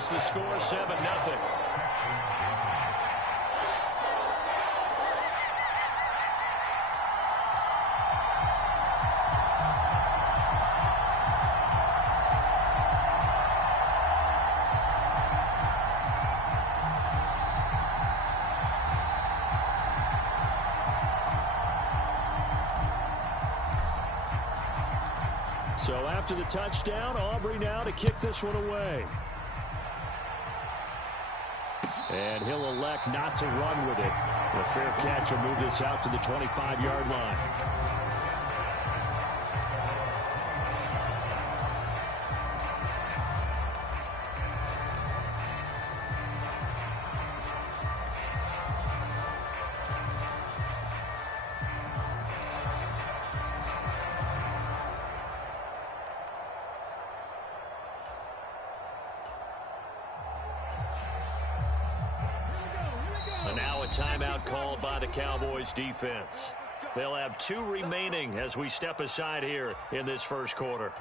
It's the score 7-0. So after the touchdown, Aubrey now to kick this one away. And he'll elect not to run with it. The fair catch will move this out to the 25-yard line. And now a timeout called by the Cowboys defense. They'll have 2 remaining as we step aside here in this first quarter.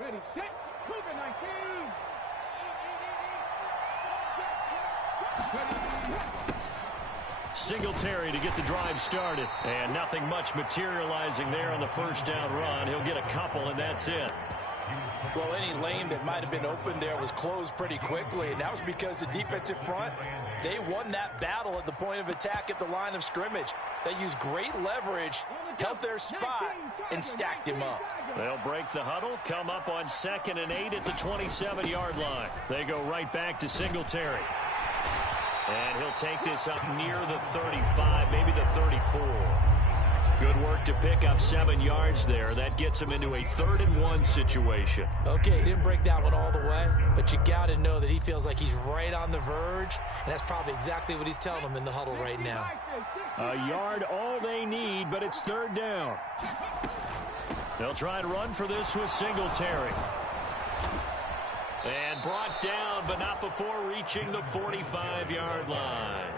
Ready, set, COVID-19. Singletary to get the drive started. And nothing much materializing there on the first down run. He'll get a couple, and that's it. Well, any lane that might have been open there was closed pretty quickly, and that was because the defensive front, they won that battle at the point of attack at the line of scrimmage. They used great leverage, held their spot, and stacked him up. They'll break the huddle, come up on 2nd and 8 at the 27-yard line. They go right back to Singletary. And he'll take this up near the 35, maybe the 34. Good work to pick up 7 yards there. That gets him into a 3rd and 1 situation. Okay, he didn't break that one all the way, but you got to know that he feels like he's right on the verge, and that's probably exactly what he's telling them in the huddle right now. A yard all they need, but it's 3rd down. They'll try and run for this with Singletary. And brought down, but not before reaching the 45-yard line.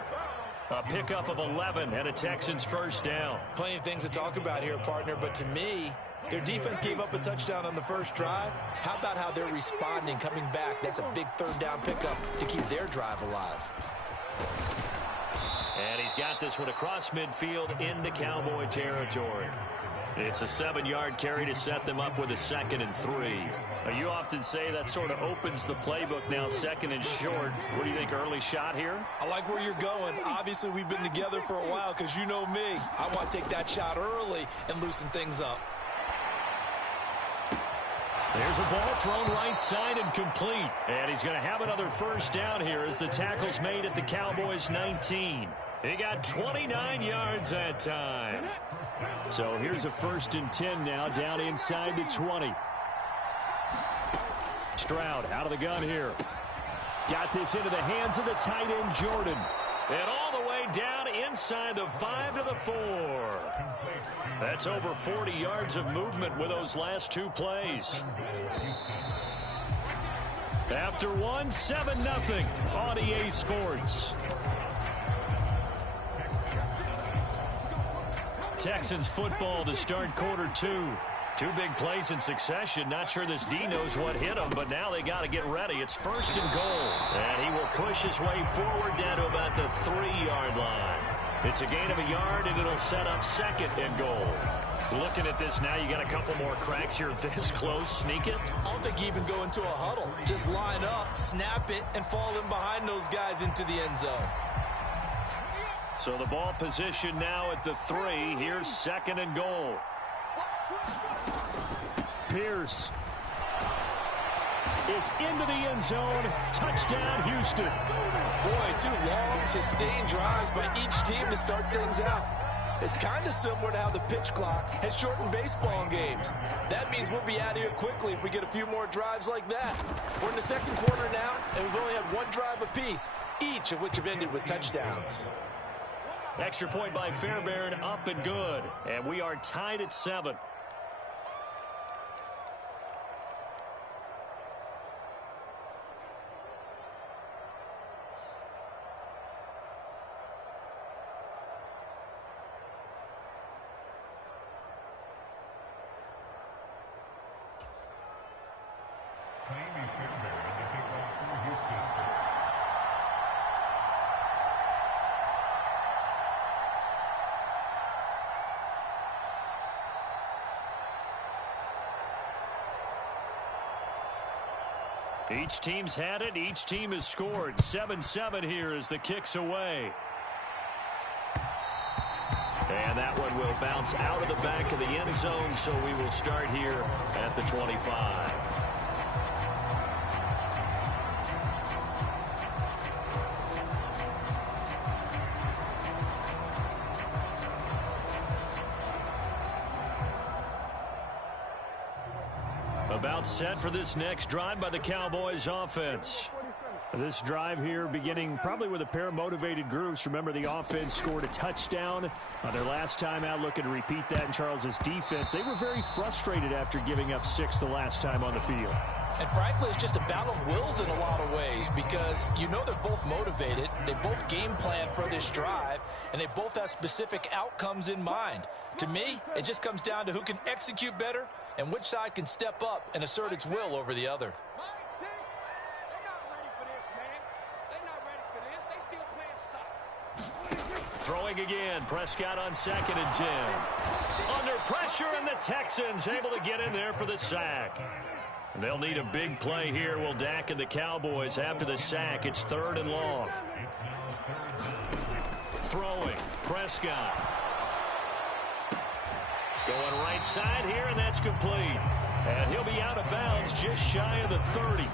A pickup of 11 and a Texans first down. Plenty of things to talk about here, partner, but to me, their defense gave up a touchdown on the first drive. How about how they're responding, coming back? That's a big 3rd down pickup to keep their drive alive. And he's got this one across midfield into Cowboy territory. It's a 7-yard carry to set them up with a 2nd and 3. Now, you often say that sort of opens the playbook now, 2nd and short. What do you think, early shot here? I like where you're going. Obviously, we've been together for a while because you know me. I want to take that shot early and loosen things up. There's a ball thrown right side and complete. And he's going to have another first down here as the tackle's made at the Cowboys' 19. He got 29 yards that time. So here's a 1st and 10 now, down inside the 20. Stroud out of the gun here. Got this into the hands of the tight end, Jordan. And all the way down inside the 5 to the 4. That's over 40 yards of movement with those last 2 plays. After one, 7-0 on EA Sports. Texans football to start quarter 2. 2 big plays in succession. Not sure this D knows what hit him, but now they got to get ready. It's 1st and goal. And he will push his way forward down to about the 3-yard line. It's a gain of a yard, and it'll set up 2nd and goal. Looking at this now, you got a couple more cracks here this close. Sneak it. I don't think you even go into a huddle. Just line up, snap it, and fall in behind those guys into the end zone. So the ball position now at the 3. Here's 2nd and goal. Pierce is into the end zone. Touchdown, Houston. Boy, 2 long, sustained drives by each team to start things out. It's kind of similar to how the pitch clock has shortened baseball games. That means we'll be out of here quickly if we get a few more drives like that. We're in the second quarter now, and we've only had one drive apiece, each of which have ended with touchdowns. Extra point by Fairbairn, up and good. And we are tied at 7. Each team's had it. Each team has scored. 7-7 here as the kick's away. And that one will bounce out of the back of the end zone, so we will start here at the 25. About set for this next drive by the Cowboys offense. This drive here beginning probably with a pair of motivated groups. Remember, the offense scored a touchdown on their last time out. Looking to repeat that in Charles's defense. They were very frustrated after giving up 6 the last time on the field. And frankly, it's just a battle of wills in a lot of ways because you know they're both motivated. They both game plan for this drive, and they both have specific outcomes in mind. To me, it just comes down to who can execute better and which side can step up and assert its will over the other. Throwing again, Prescott on 2nd and 10. Under pressure, and the Texans able to get in there for the sack. They'll need a big play here. Will Dak and the Cowboys after the sack. It's 3rd and long. Throwing, Prescott. Going right side here, and that's complete. And he'll be out of bounds just shy of the 30.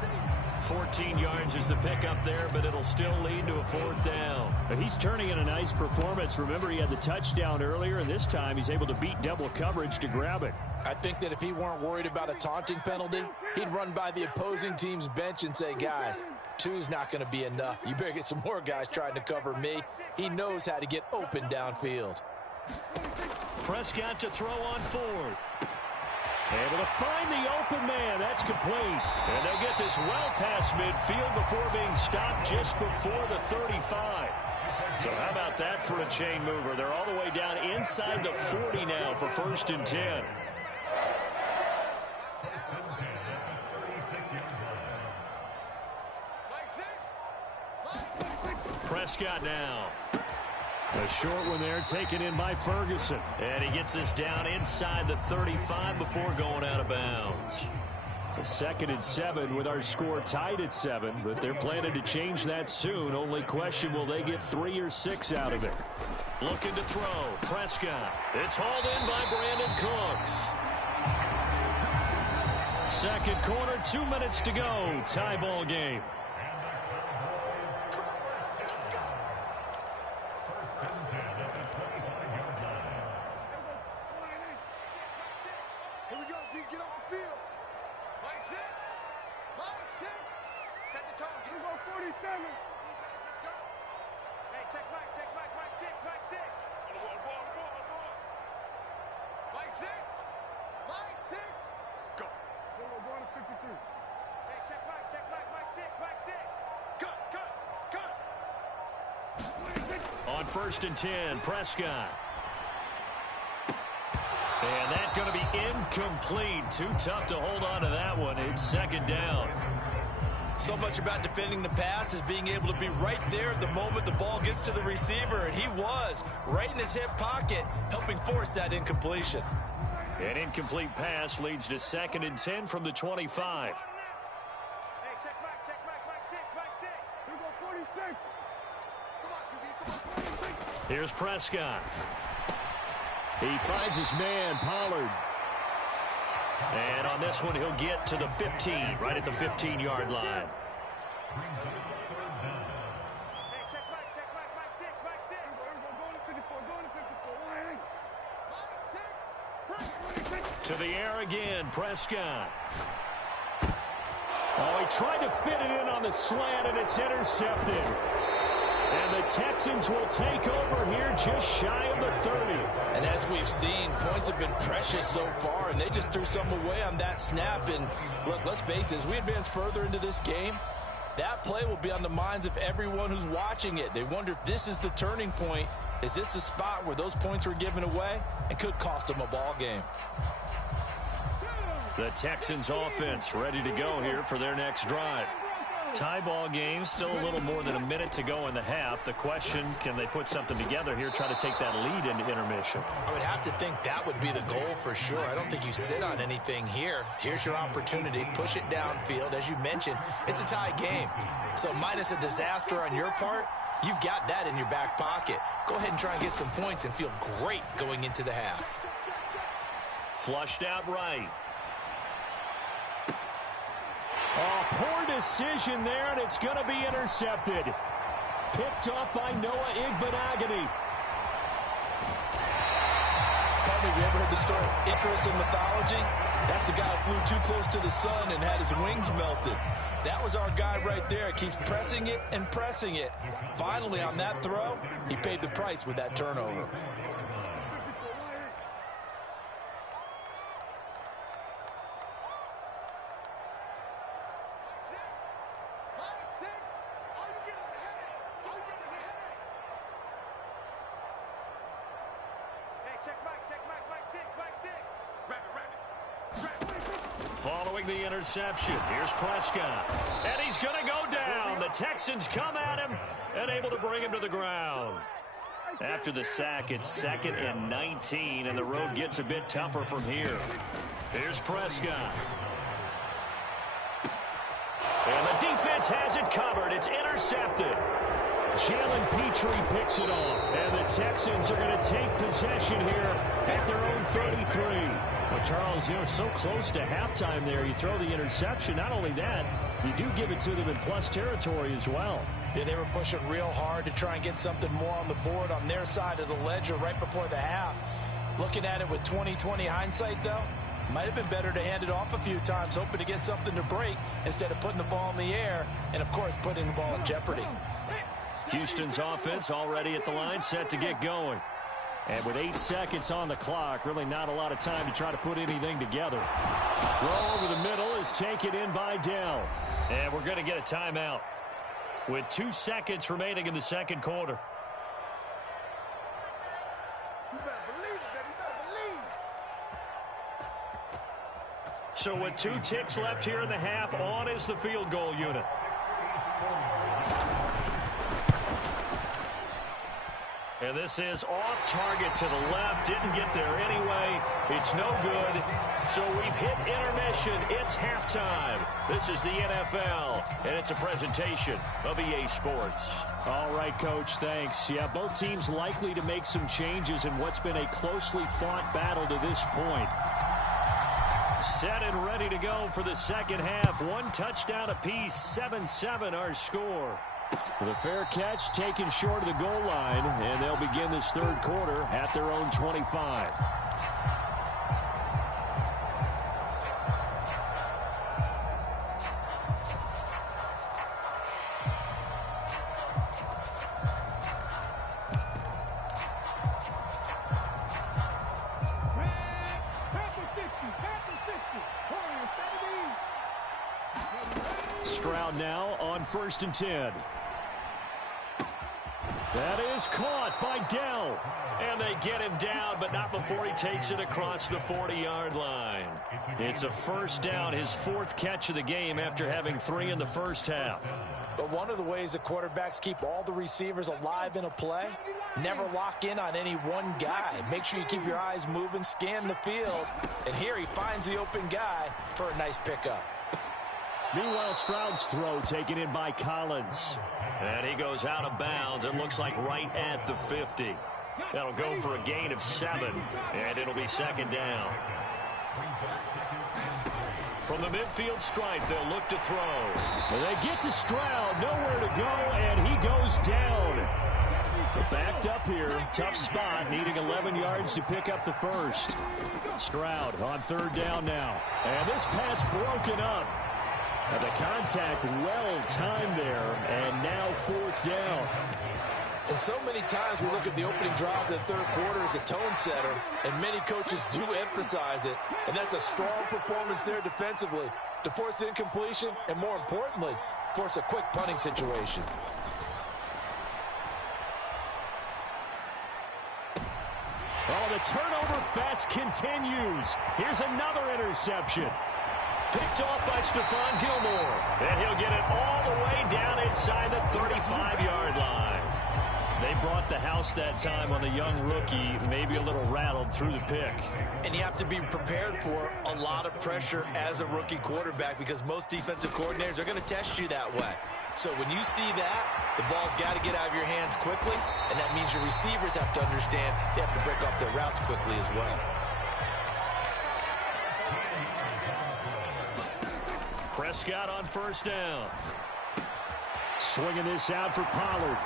14 yards is the pickup there, but it'll still lead to a 4th down. But he's turning in a nice performance. Remember, he had the touchdown earlier, and this time he's able to beat double coverage to grab it. I think that if he weren't worried about a taunting penalty, he'd run by the opposing team's bench and say, guys, 2's not going to be enough. You better get some more guys trying to cover me. He knows how to get open downfield. Prescott to throw on 4th. Able to find the open man. That's complete. And they'll get this well past midfield before being stopped just before the 35. So how about that for a chain mover? They're all the way down inside the 40 now for 1st and 10. Prescott now. A short one there taken in by Ferguson. And he gets this down inside the 35 before going out of bounds. A 2nd and 7 with our score tied at 7, but they're planning to change that soon. Only question, will they get 3 or 6 out of it? Looking to throw. Prescott. It's hauled in by Brandon Cooks. Second quarter, 2 minutes to go. Tie ball game. On 1st and 10, Prescott. And that's going to be incomplete. Too tough to hold on to that one. It's 2nd down. So much about defending the pass is being able to be right there at the moment the ball gets to the receiver, and he was right in his hip pocket, helping force that incompletion. An incomplete pass leads to 2nd and 10 from the 25. Here's Prescott. He finds his man, Pollard. And on this one, he'll get to the 15, right at the 15-yard line. To the air again, Prescott. Oh, he tried to fit it in on the slant, and it's intercepted. And the Texans will take over here just shy of the 30. And as we've seen, points have been precious so far, and they just threw some away on that snap. And look, let's face it, as we advance further into this game, that play will be on the minds of everyone who's watching it. They wonder if this is the turning point. Is this the spot where those points were given away and could cost them a ball game? The Texans offense ready to go here for their next drive. Tie ball game, still a little more than a minute to go in the half. The question, can they put something together here, try to take that lead into intermission? I would have to think that would be the goal for sure. I don't think you sit on anything here. Here's your opportunity. Push it downfield. As you mentioned, it's a tie game. So minus a disaster on your part, you've got that in your back pocket. Go ahead and try and get some points and feel great going into the half. Flushed out right. Oh, poor decision there, and it's going to be intercepted. Picked off by Noah Igbenogany. Pardon me, have you ever heard the story of Icarus in mythology? That's the guy who flew too close to the sun and had his wings melted. That was our guy right there. Keeps pressing it and pressing it. Finally, on that throw, he paid the price with that turnover. Following the interception, here's Prescott. And he's going to go down. The Texans come at him and able to bring him to the ground. After the sack, it's 2nd and 19, and the road gets a bit tougher from here. Here's Prescott. And the defense has it covered. It's intercepted. Jalen Petrie picks it off, and the Texans are going to take possession here at their own 33. Well, Charles, you're so close to halftime there. You throw the interception. Not only that, you do give it to them in plus territory as well. Yeah, they were pushing real hard to try and get something more on the board on their side of the ledger right before the half. Looking at it with 20/20 hindsight, though, might have been better to hand it off a few times, hoping to get something to break instead of putting the ball in the air and, of course, putting the ball in jeopardy. Houston's offense already at the line, set to get going. And with 8 seconds on the clock, really not a lot of time to try to put anything together. Throw over the middle is taken in by Dell. And we're going to get a timeout with 2 seconds remaining in the second quarter. So with 2 ticks left here in the half, on is the field goal unit. And this is off target to the left. Didn't get there anyway. It's no good. So we've hit intermission. It's halftime. This is the NFL, and it's a presentation of EA Sports. All right, Coach, thanks. Yeah, both teams likely to make some changes in what's been a closely fought battle to this point. Set and ready to go for the second half. 1 touchdown apiece, 7-7 our score. The fair catch taken short of the goal line, and they'll begin this third quarter at their own 25. Stroud now on 1st and 10. That is caught by Dell. And they get him down, but not before he takes it across the 40-yard line. It's a first down, his 4th catch of the game after having 3 in the first half. But one of the ways the quarterbacks keep all the receivers alive in a play, never lock in on any one guy. Make sure you keep your eyes moving, scan the field. And here he finds the open guy for a nice pickup. Meanwhile, Stroud's throw taken in by Collins. And he goes out of bounds. It looks like right at the 50. That'll go for a gain of 7, and it'll be 2nd down. From the midfield stripe, they'll look to throw. Well, they get to Stroud, nowhere to go, and he goes down. But backed up here, tough spot, needing 11 yards to pick up the first. Stroud on third down now. And this pass broken up. And the contact well timed there, and now fourth down. And so many times we look at the opening drive of the third quarter as a tone setter, and many coaches do emphasize it. And that's a strong performance there defensively to force incompletion and, more importantly, force a quick punting situation. Oh, the turnover fest continues. Here's another interception. Picked off by Stephon Gilmore. And he'll get it all the way down inside the 35-yard line. They brought the house that time on the young rookie, maybe a little rattled through the pick. And you have to be prepared for a lot of pressure as a rookie quarterback because most defensive coordinators are going to test you that way. So when you see that, the ball's got to get out of your hands quickly, and that means your receivers have to understand they have to break off their routes quickly as well. Prescott on first down. Swinging this out for Pollard.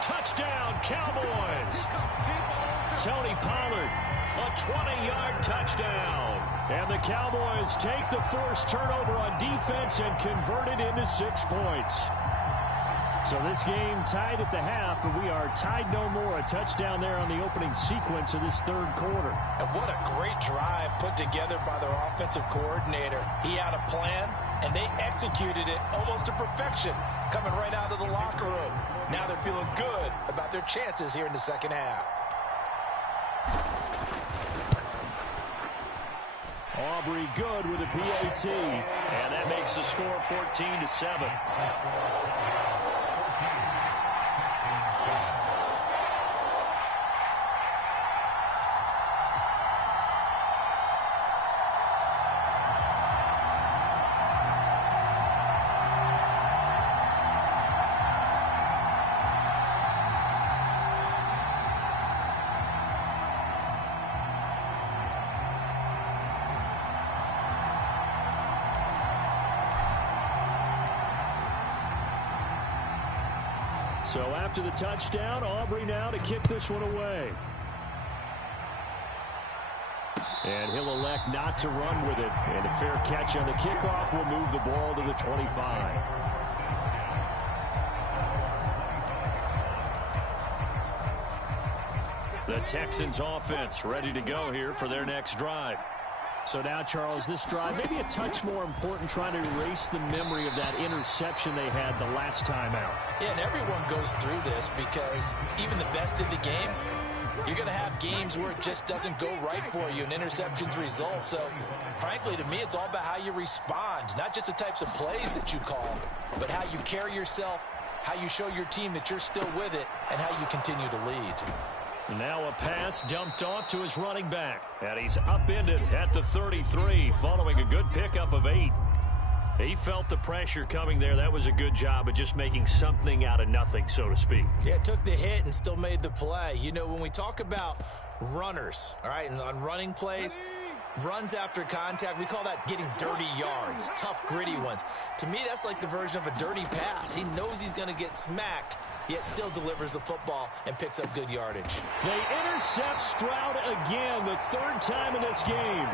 Touchdown, Cowboys. Tony Pollard, a 20-yard touchdown. And the Cowboys take the forced turnover on defense and convert it into 6 points. So this game tied at the half, but we are tied no more. A touchdown there on the opening sequence of this third quarter. And what a great drive put together by their offensive coordinator. He had a plan, and they executed it almost to perfection, coming right out of the locker room. Now they're feeling good about their chances here in the second half. Aubrey good with a PAT. And that makes the score 14-7. So after the touchdown, Aubrey now to kick this one away. And he'll elect not to run with it. And a fair catch on the kickoff will move the ball to the 25. The Texans offense ready to go here for their next drive. So now, Charles, this drive maybe a touch more important, trying to erase the memory of that interception they had the last time out. Yeah, and everyone goes through this because even the best in the game, you're going to have games where it just doesn't go right for you and interceptions result. So, frankly, to me, it's all about how you respond, not just the types of plays that you call, but how you carry yourself, how you show your team that you're still with it, and how you continue to lead. Now a pass dumped off to his running back. And he's upended at the 33 following a good pickup of 8. He felt the pressure coming there. That was a good job of just making something out of nothing, so to speak. Yeah, took the hit and still made the play. You know, when we talk about runners, all right, and on running plays, runs after contact, we call that getting dirty yards, tough, gritty ones. To me, that's like the version of a dirty pass. He knows he's going to get smacked, yet still delivers the football and picks up good yardage. They intercept Stroud again, the third time in this game.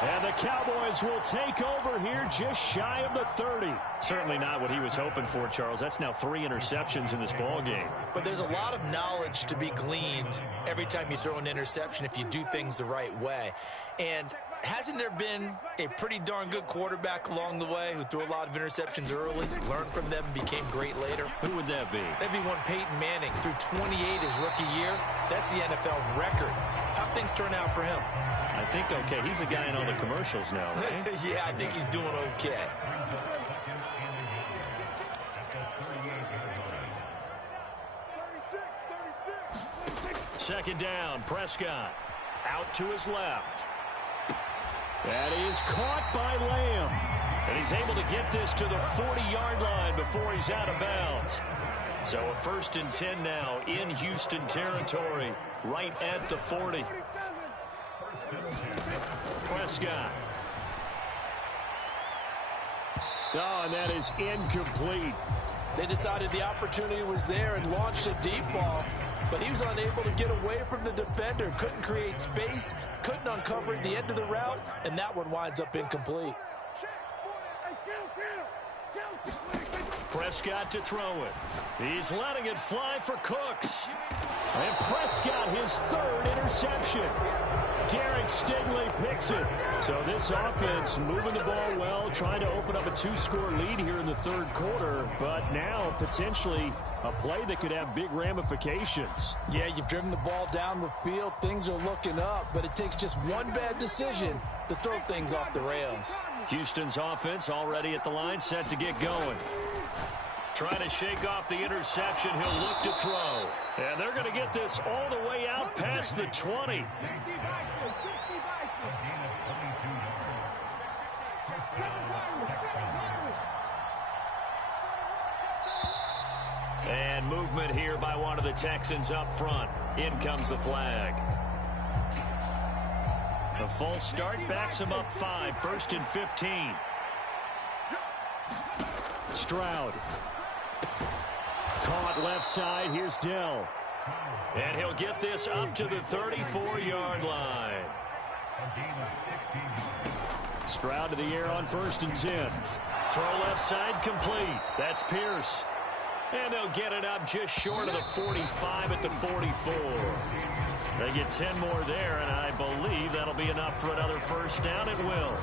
And the Cowboys will take over here just shy of the 30. Certainly not what he was hoping for, Charles. That's now 3 interceptions in this ball game. But there's a lot of knowledge to be gleaned every time you throw an interception if you do things the right way. And hasn't there been a pretty darn good quarterback along the way who threw a lot of interceptions early, learned from them, and became great later? Who would that be? That'd be one Peyton Manning. Threw 28 his rookie year. That's the NFL record. How'd things turn out for him? I think okay. He's a guy in all the commercials now, right? Yeah, I think he's doing okay. Second down, Prescott. Out to his left. That is caught by Lamb. And he's able to get this to the 40-yard line before he's out of bounds. So a 1st and 10 now in Houston territory, right at the 40. Prescott. Oh, and that is incomplete. They decided the opportunity was there and launched a deep ball, but he was unable to get away from the defender, couldn't create space, couldn't uncover the end of the route, and that one winds up incomplete. Prescott to throw it. He's letting it fly for Cooks. And Prescott, his third interception. Derek Stingley picks it. So this offense moving the ball well, trying to open up a 2-score lead here in the third quarter, but now potentially a play that could have big ramifications. Yeah, you've driven the ball down the field. Things are looking up, but it takes just one bad decision to throw things off the rails. Houston's offense already at the line, set to get going. Trying to shake off the interception. He'll look to throw. And they're going to get this all the way out past the 20. And movement here by one of the Texans up front. In comes the flag. A false start backs him up 5. 1st and 15. Stroud. Caught left side. Here's Dell. And he'll get this up to the 34-yard line. Stroud to the air on 1st and 10. Throw left side complete. That's Pierce. And they'll get it up just short of the 45 at the 44. They get 10 more there, and I believe that'll be enough for another first down. It will.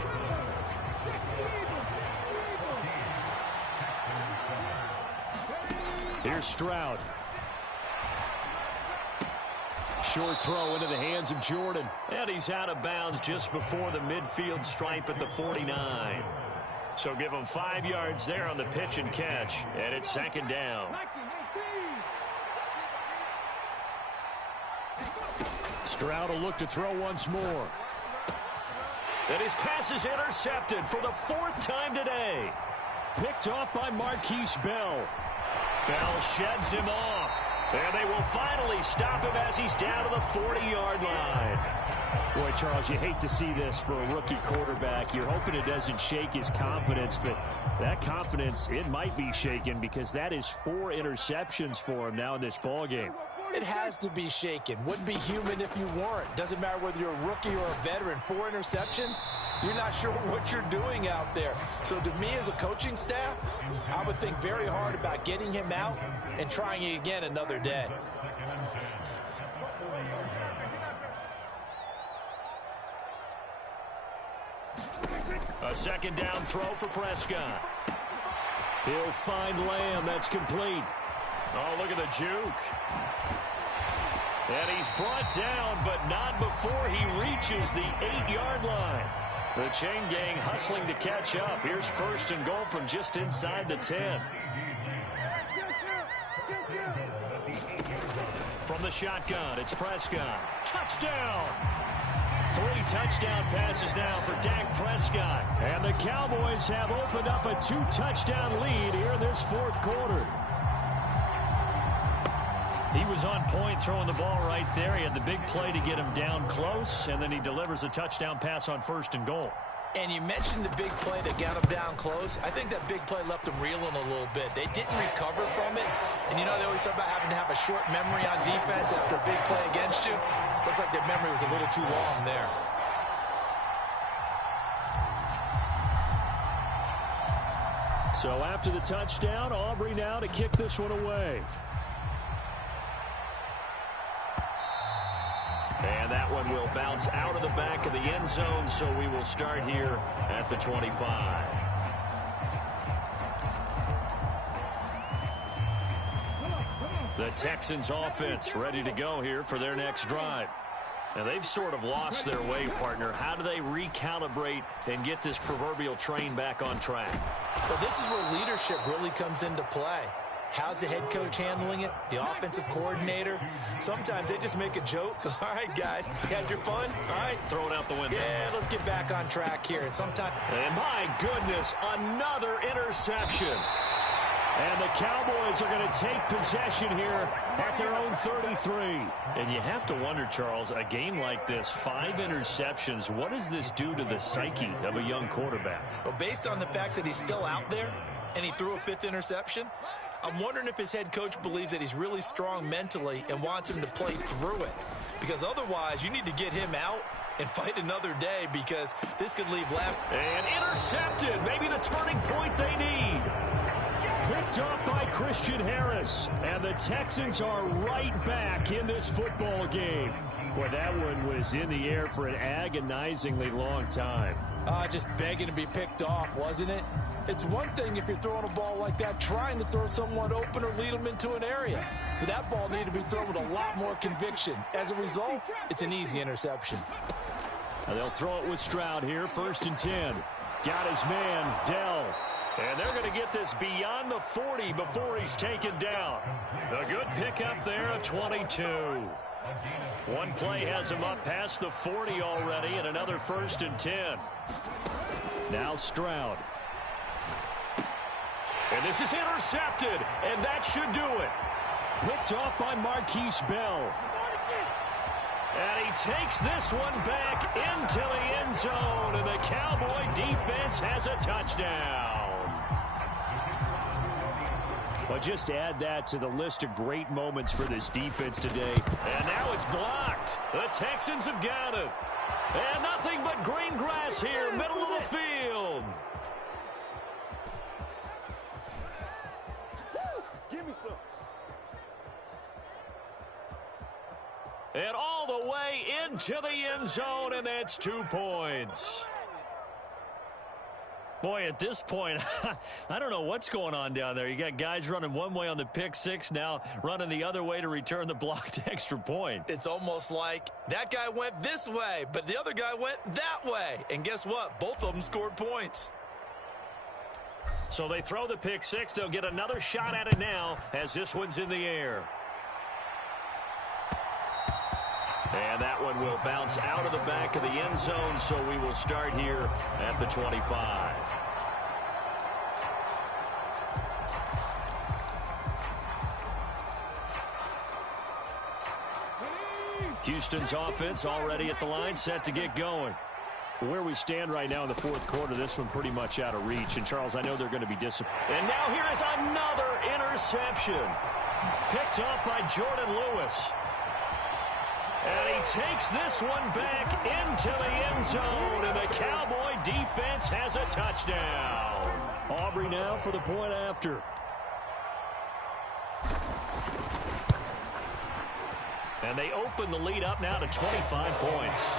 Here's Stroud. Short throw into the hands of Jordan. And he's out of bounds just before the midfield stripe at the 49. So give him 5 yards there on the pitch and catch. And it's 2nd down. Stroud will look to throw once more. And his pass is intercepted for the 4th time today. Picked off by Marquise Bell. Bell sheds him off. And they will finally stop him as he's down to the 40-yard line. Boy, Charles, you hate to see this for a rookie quarterback. You're hoping it doesn't shake his confidence, but that confidence, it might be shaken because that is 4 interceptions for him now in this ballgame. It has to be shaken. Wouldn't be human if you weren't. Doesn't matter whether you're a rookie or a veteran. 4 interceptions, you're not sure what you're doing out there. So to me as a coaching staff, I would think very hard about getting him out and trying it again another day. A 2nd down throw for Prescott. He'll find Lamb. That's complete. Oh, look at the juke. And he's brought down, but not before he reaches the 8-yard line. The chain gang hustling to catch up. Here's 1st and goal from just inside the 10. From the shotgun, it's Prescott. Touchdown! 3 touchdown passes now for Dak Prescott. And the Cowboys have opened up a 2-touchdown lead here in this 4th quarter. He was on point throwing the ball right there. He had the big play to get him down close, and then he delivers a touchdown pass on 1st and goal. And you mentioned the big play that got him down close. I think that big play left him reeling a little bit. They didn't recover from it. And you know, they always talk about having to have a short memory on defense after a big play against you. Looks like their memory was a little too long there. So after the touchdown, Aubrey now to kick this one away. And that one will bounce out of the back of the end zone, so we will start here at the 25. The Texans offense ready to go here for their next drive. Now, they've sort of lost their way, partner. How do they recalibrate and get this proverbial train back on track? Well, this is where leadership really comes into play. How's the head coach handling it? The offensive coordinator? Sometimes they just make a joke. All right, guys, you had your fun? All right. Throw it out the window. Yeah, let's get back on track here. And sometimes... And my goodness, another interception. And the Cowboys are going to take possession here at their own 33. And you have to wonder, Charles, a game like this, 5 interceptions, what does this do to the psyche of a young quarterback? Well, based on the fact that he's still out there and he threw a 5th interception, I'm wondering if his head coach believes that he's really strong mentally and wants him to play through it. Because otherwise, you need to get him out and fight another day, because this could leave last. And intercepted. Maybe the turning point they need. Picked up by Christian Harris. And the Texans are right back in this football game. Boy, that one was in the air for an agonizingly long time. Just begging to be picked off, wasn't it? It's one thing if you're throwing a ball like that, trying to throw someone open or lead them into an area. But that ball needed to be thrown with a lot more conviction. As a result, it's an easy interception. And they'll throw it with Stroud here, 1st and 10. Got his man, Dell. And they're going to get this beyond the 40 before he's taken down. A good pickup there, a 22. One play has him up past the 40 already, and another 1st and 10. Now Stroud. And this is intercepted, and that should do it. Picked off by Marquise Bell. And he takes this one back into the end zone, and the Cowboy defense has a touchdown. But just add that to the list of great moments for this defense today. And now it's blocked. The Texans have got it. And nothing but green grass here, middle of the field. Give me some. And all the way into the end zone, and that's 2 points. Boy, at this point, I don't know what's going on down there. You got guys running one way on the pick six, now running the other way to return the blocked extra point. It's almost like that guy went this way, but the other guy went that way. And guess what? Both of them scored points. So they throw the pick six. They'll get another shot at it now as this one's in the air. And that one will bounce out of the back of the end zone, so we will start here at the 25. Houston's offense already at the line, set to get going. Where we stand right now in the 4th quarter, this one pretty much out of reach. And, Charles, I know they're going to be disappointed. And now here is another interception. Picked up by Jordan Lewis. And he takes this one back into the end zone, and the Cowboy defense has a touchdown. Aubrey now for the point after. And they open the lead up now to 25 points.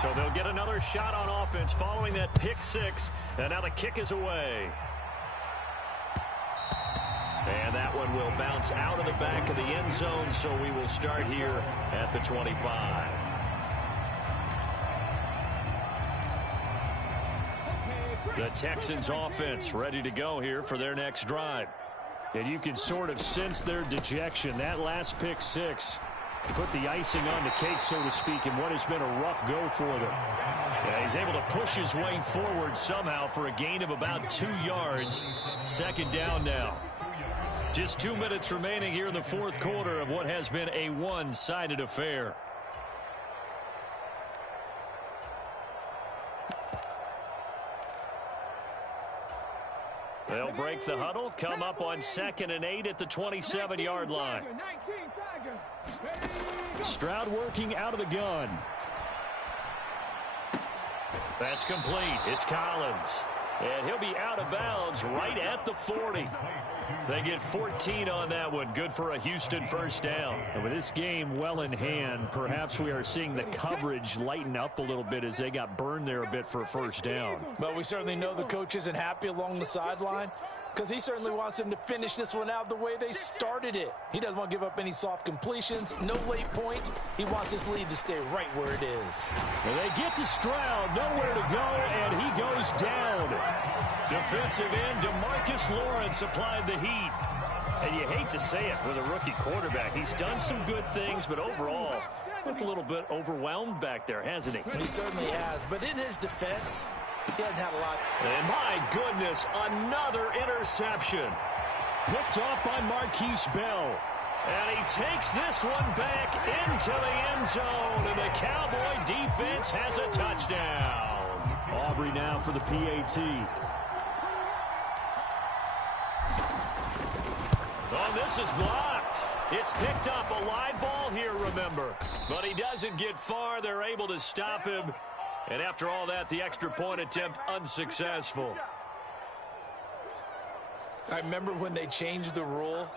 So they'll get another shot on offense following that pick six. And now the kick is away. And that one will bounce out of the back of the end zone, so we will start here at the 25. The Texans offense ready to go here for their next drive. And you can sort of sense their dejection. That last pick six put the icing on the cake, so to speak, in what has been a rough go for them. Yeah, he's able to push his way forward somehow for a gain of about 2 yards. 2nd down now. Just 2 minutes remaining here in the 4th quarter of what has been a one-sided affair. They'll break the huddle, come up on 2nd and 8 at the 27-yard line. Stroud working out of the gun. That's complete. It's Collins. And he'll be out of bounds right at the 40. They get 14 on that one. Good for a Houston first down. And with this game well in hand, perhaps we are seeing the coverage lighten up a little bit as they got burned there a bit for a first down. But we certainly know the coach isn't happy along the sideline, because he certainly wants them to finish this one out the way they started it. He doesn't want to give up any soft completions, no late points. He wants his lead to stay right where it is. And they get to Stroud, nowhere to go, and he goes down. Defensive end DeMarcus Lawrence applied the heat. And you hate to say it with a rookie quarterback. He's done some good things, but overall, looked a little bit overwhelmed back there, hasn't he? He certainly has. But in his defense, he hasn't had a lot. And my goodness, another interception. Picked off by Marquise Bell. And he takes this one back into the end zone. And the Cowboy defense has a touchdown. Aubrey now for the PAT. Oh, this is blocked. It's picked up, a live ball here, remember. But he doesn't get far. They're able to stop him. And after all that, the extra point attempt unsuccessful. I remember when they changed the rule,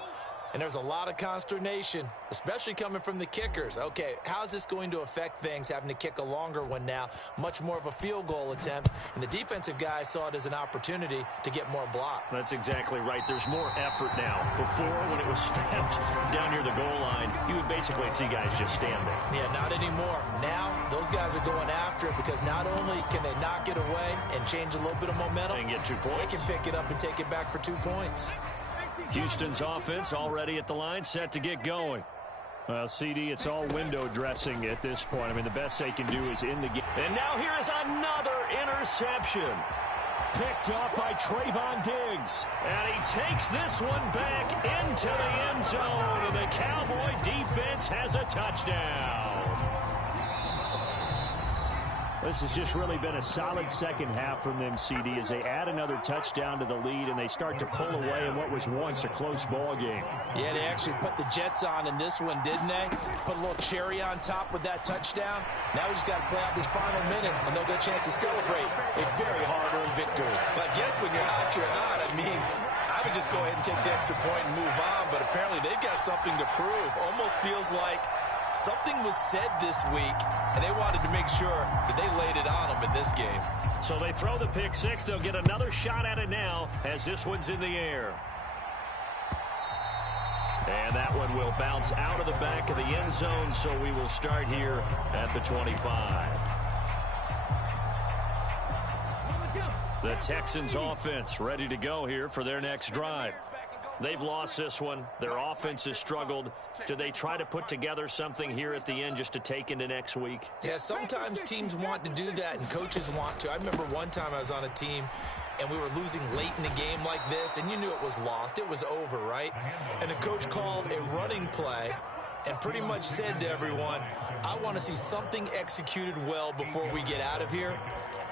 and there was a lot of consternation, especially coming from the kickers. Okay, how's this going to affect things, having to kick a longer one now, much more of a field goal attempt, and the defensive guys saw it as an opportunity to get more block. That's exactly right. There's more effort now. Before, when it was snapped down near the goal line, you would basically see guys just stand there. Yeah, not anymore. Now, those guys are going after it because not only can they knock it away and change a little bit of momentum, and get 2 points. they can pick it up and take it back for 2 points. Houston's offense already at the line, set to get going. Well, CD, it's all window dressing at this point. I mean, the best they can do is in the game. And now here is another interception. Picked off by Trayvon Diggs. And he takes this one back into the end zone. And the Cowboy defense has a touchdown. This has just really been a solid second half from them, CD, as they add another touchdown to the lead and they start to pull away in what was once a close ball game. Yeah, they actually put the Jets on in this one, didn't they? Put a little cherry on top with that touchdown. Now we just got to play out this final minute, and they'll get a chance to celebrate a very hard-earned victory. But I guess when you're hot, you're hot. I mean, I would just go ahead and take the extra point and move on, but apparently they've got something to prove. Almost feels like something was said this week, and they wanted to make sure that they laid it on them in this game. So they throw the pick six. They'll get another shot at it now as this one's in the air. And that one will bounce out of the back of the end zone, so we will start here at the 25. The Texans offense ready to go here for their next drive. They've lost this one. Their offense has struggled. Do they try to put together something here at the end just to take into next week? Yeah, sometimes teams want to do that and coaches want to. I remember one time I was on a team and we were losing late in a game like this, and you knew it was lost. It was over, right? And the coach called a running play and pretty much said to everyone, I want to see something executed well before we get out of here.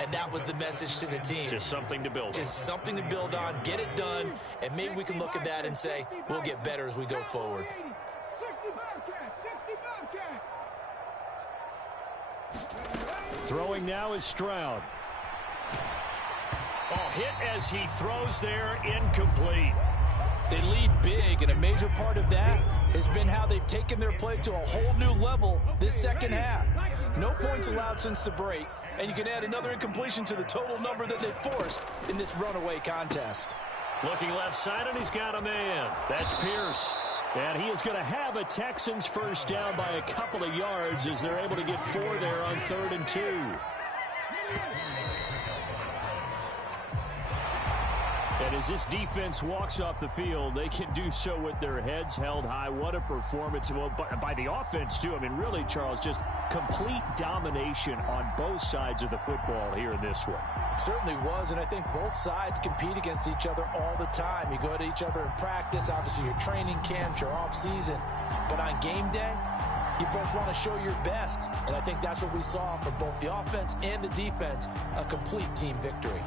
And that was the message to the team. Just something to build on. Just something to build on, get it done, and maybe we can look at that and say, we'll get better as we go forward. Throwing now is Stroud. Oh, hit as he throws there, incomplete. They lead big, and a major part of that has been how they've taken their play to a whole new level this second half. No points allowed since the break, and you can add another incompletion to the total number that they forced in this runaway contest. Looking left side, and he's got a man. That's Pierce. And he is going to have a Texans first down by a couple of yards as they're able to get 4 there on 3rd and 2. And as this defense walks off the field, they can do so with their heads held high. What a performance. Well, by the offense, too. I mean, really, Charles, just complete domination on both sides of the football here in this one. It certainly was, and I think both sides compete against each other all the time. You go to each other in practice, obviously your training camps, your off-season. But on game day, you both want to show your best. And I think that's what we saw from both the offense and the defense, a complete team victory.